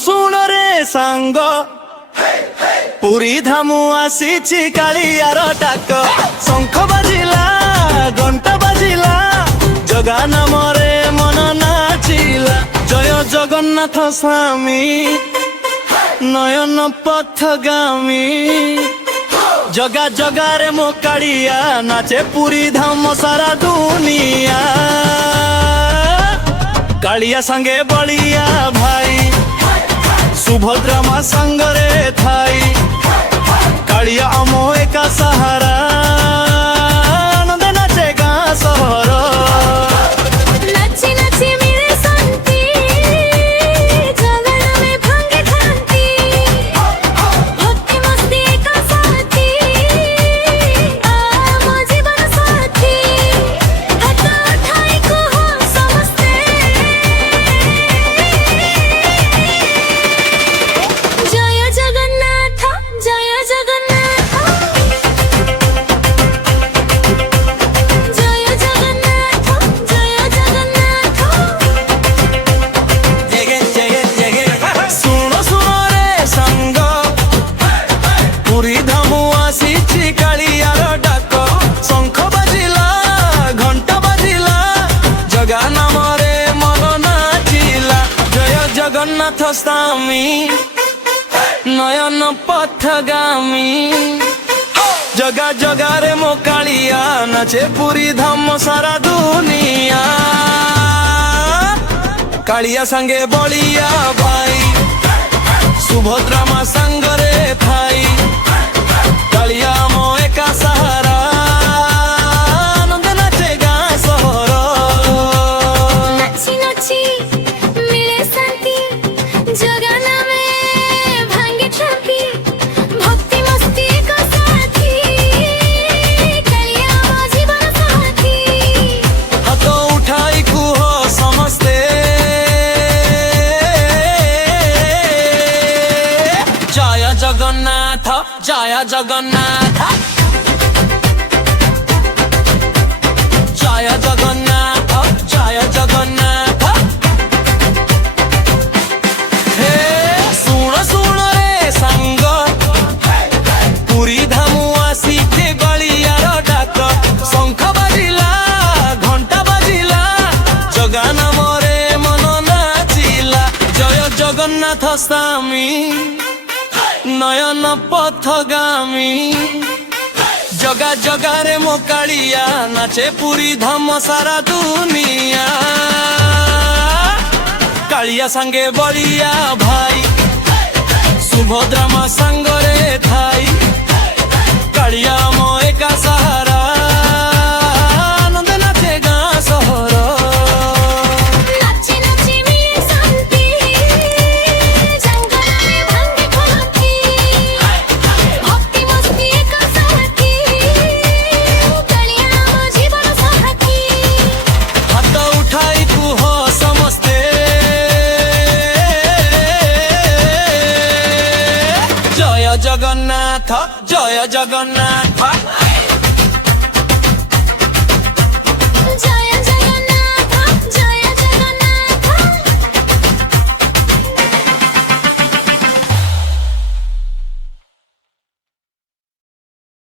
शुण रे सांग पुरी धामु आसीची कालियार डाक शंख बाजिला घंटा बाजिला जगा नाम रे मन नाचिला जय जगन्नाथ स्वामी नयन पथगामी जगा जगा रे मो कालिया नाचे पुरी धाम सारा दुनिया कालिया संगे बलिया भाई सुभद्रा माँ संगरे थाई कालिया अमो एका सहारा आनंद नाचे गाँ सहर नाची नाची मेरे संती जगन में भांगे खाती भक्ति मस्ती का साथी आमो जीवन साथी हाथ उठाई को हो समस्ते जय जगन्नाथ जय जगन्नाथ जय जगन्नाथ जय जगन्नाथ जगे जगे जगे सुनो सुनो रे संग पुरी धामु आसीची कालियार डाक शंख बाजिला घंटा बाजिला जगा नाम रे मन नाचिला जय जगन्नाथ स्वामी नयन पथगामी जगा जगा रे मो कालिया नाचे पुरी धाम सारा दुनिया कालिया संगे बलिया भाई सुभद्रा माँ संगरे थाई कालिया मो एका सहारा आनंद नाचे गाँ सहर नाची नाची मिले शांति जगन में भांगे छापी भक्ति मस्ती का साथी कालिया मो जीवन साथी हाथ उठाई कुह समस्ते जय जगन्नाथ जय जगन्नाथ जय जगन्नाथ जय जगन्नाथ हे सुण सुण रे संग पुरी धामु आसीचे गलियार डाक शंख बाजिला घंटा बाजिला जगा नाम रे मन नाचिला जय जगन्नाथ स्वामी नयन पथगामी जगा जगा रे मो कालिया नाचे पुरी धाम सारा दुनिया कालिया संगे बलिया भाई सुभद्रा माँ संगरे थाई कालिया मो एका सहारा आनंद नाचे गाँ सहर नाची नाची मेरे शांति जंगल में भांगे खाती भक्ति मस्ती का साथी कालिया मो जीवन साथी हाथ उठाई कुह समस्ते जय जगन्नाथ जय जगन्नाथ